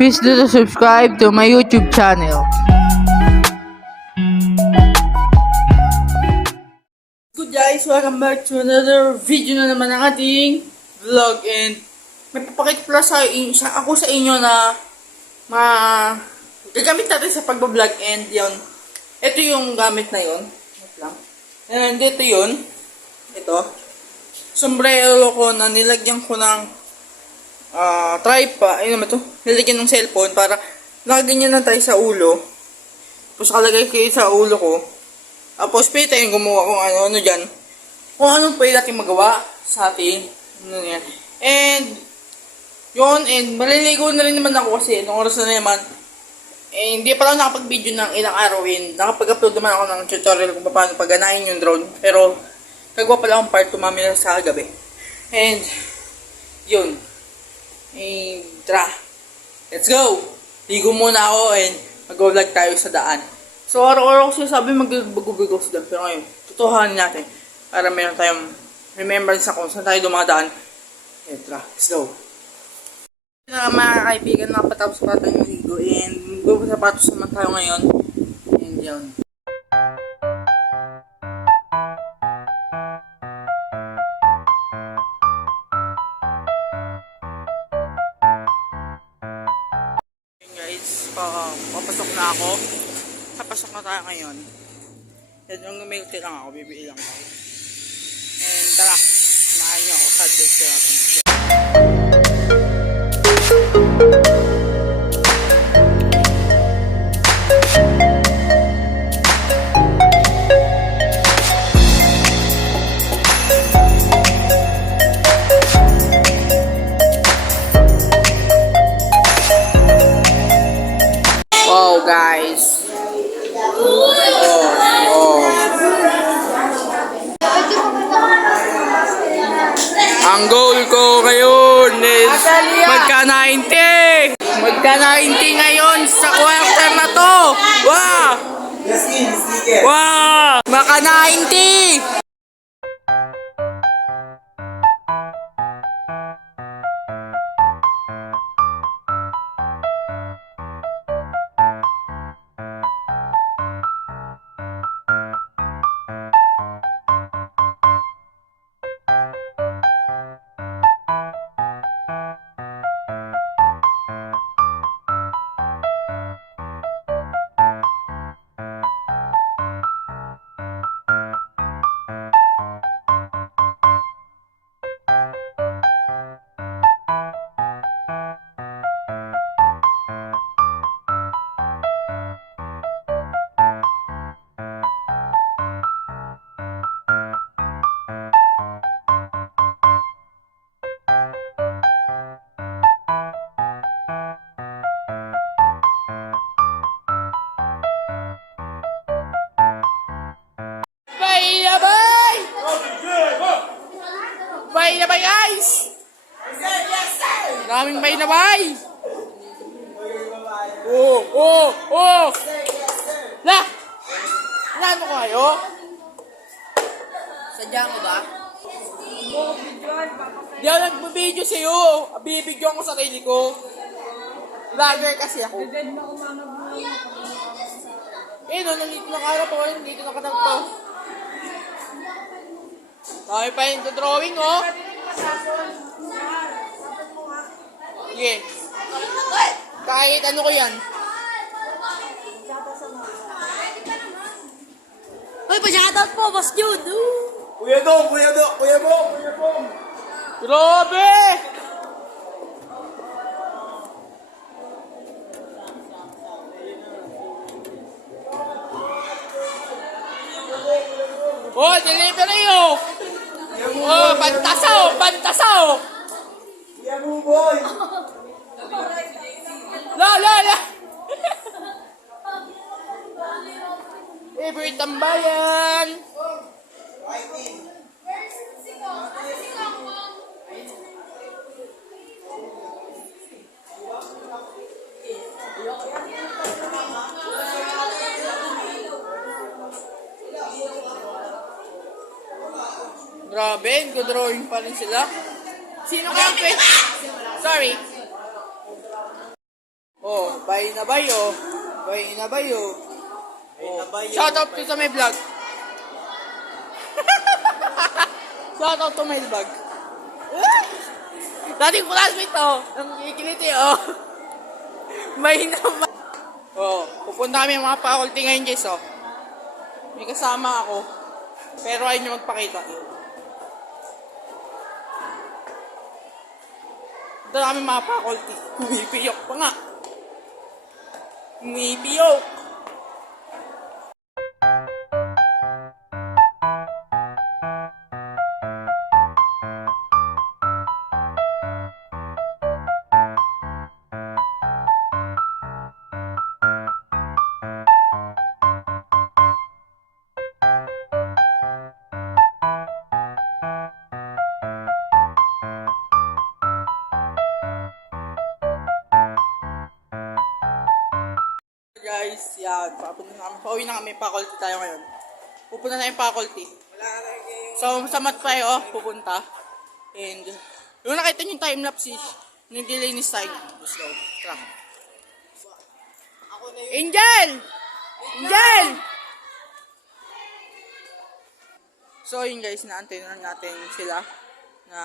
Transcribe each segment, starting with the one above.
Please do to subscribe to my YouTube channel. Good guys, welcome back to another video na naman ng ating vlog and may papakita pala sa, in, sa ako sa inyo na ma gagamit natin sa pagbablog and yun ito yung gamit na yun. Wait lang. And ito yun. Ito. Sombrero ko na nilagyan ko ng ah tripod ayun naman to nilagyan ng cellphone para lagyan niya na tayo sa ulo tapos kalagay kayo sa ulo ko tapos pwede tayong gumawa kung ano ano dyan kung ano pwede natin magawa sa atin ano yan and yun, and maliligo na rin naman ako kasi nung oras na naman, eh, hindi pa lang nakapag-video ng ilang araw and nakapag-upload naman ako ng tutorial kung paano pagganahin yung drone. Pero, gagawa pala akong part 2 mamaya sa gabi. And, yun. Eh, tara. Let's go! Ligo muna ako and mag-vlog tayo sa daan. So, araw-araw ko sinasabi mag-vlog ako sa daan. Pero ngayon, tutuhanin natin para meron tayong remembrance sa kung saan tayo dumadaan. Eh, tara. Let's go! na mga kaibigan, nakapatapos pa tayong maligo and bubu sapatos naman tayo ngayon. And. Yun pa papasok na ako. Papasok na tayo ngayon. Yan yung milk lang ako, bibili lang tayo. And tara, niyo ako sa date natin. Ko ngayon is magka 90! Magka 90 ngayon sa quarter na to! Wow! Wow! Maka 90! Bye guys! Na bye! Oh, oh, oh! La! Nano ko kayo? Sadya mo ba? Di ako nagbibideo sa'yo. Bibigyan ko sarili ko. Vlogger kasi ako. Eh, no, nandito na kaya po. Nandito na katang to. Kami pa yung drawing, oh. Sige. Kahit ano ko yan. Uy, pa-shoutout po, Boss Jude. Kuya Dong, Kuya Dong, Kuya Bong, Kuya Bong. Grabe! Oh, delivery oh! Oh, pantasaw! Pantasaw! Kuya Buboy. La, la, la! Favorite tambayan! Grabe, good drawing pa rin sila. Sino kaya pwede? Sorry. Oh, bye na bye oh. Bye na bye oh. Oh, shout out to sa may vlog. shout out to my vlog. Dating classmate oh. Ang kikiliti oh. May na Oh, pupunta kami mga faculty ngayon guys oh. May kasama ako. Pero ayaw niyo magpakita. Namin mga faculty. Umipiyok pa nga. Umipiyok. Papunta na kami. Pauwi na kami. Faculty tayo ngayon. Pupunta na yung faculty. So, sa mat tayo, oh, pupunta. And, yung nakita niyo yung time-lapse, nag-delay ni Stein. Go. Tara. Angel! Angel! So, yun guys, naantay na natin sila na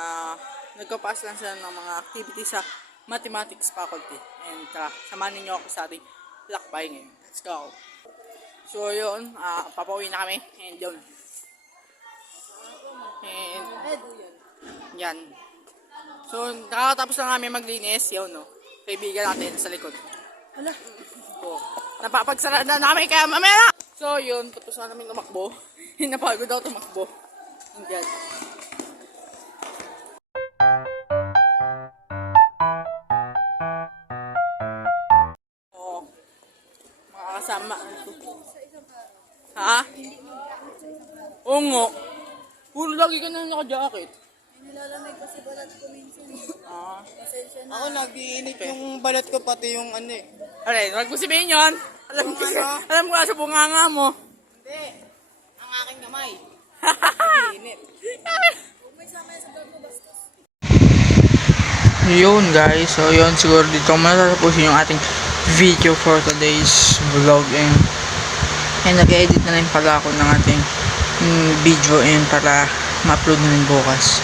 nagkapass lang sila ng mga activities sa mathematics faculty. And tara, samahan ninyo ako sa ating lakbay ngayon. Let's go. So, yun, ah papauwi na kami. And yun. And, yan. So, nakakatapos lang namin maglinis. Yun, no. Kaibigan natin sa likod. Wala. Oh, napapagsara na namin kaya mamaya na! So, yun, tapos na namin tumakbo. Napagod daw tumakbo. Yan. Kasama. Ha? Oo nga. Puro lagi ka na naka-jacket. Nilalamig kasi balat ko minsan. Ah. Pasensya na. Ako nag-iinit yung balat ko pati yung ano eh. Alright, wag mo sabihin yun. Alam ko, alam ko na sa bunganga mo. Hindi. Ang aking kamay. Init. Huwag may sama yan sa vlog ko, bastos. Yun guys, so yun siguro dito matatapusin yung ating video for today's vlog and, and nag-edit na rin pala ako ng ating mm, video and para ma-upload na bukas.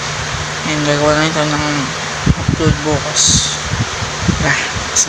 And gagawa na ito ng upload bukas. Ah, let's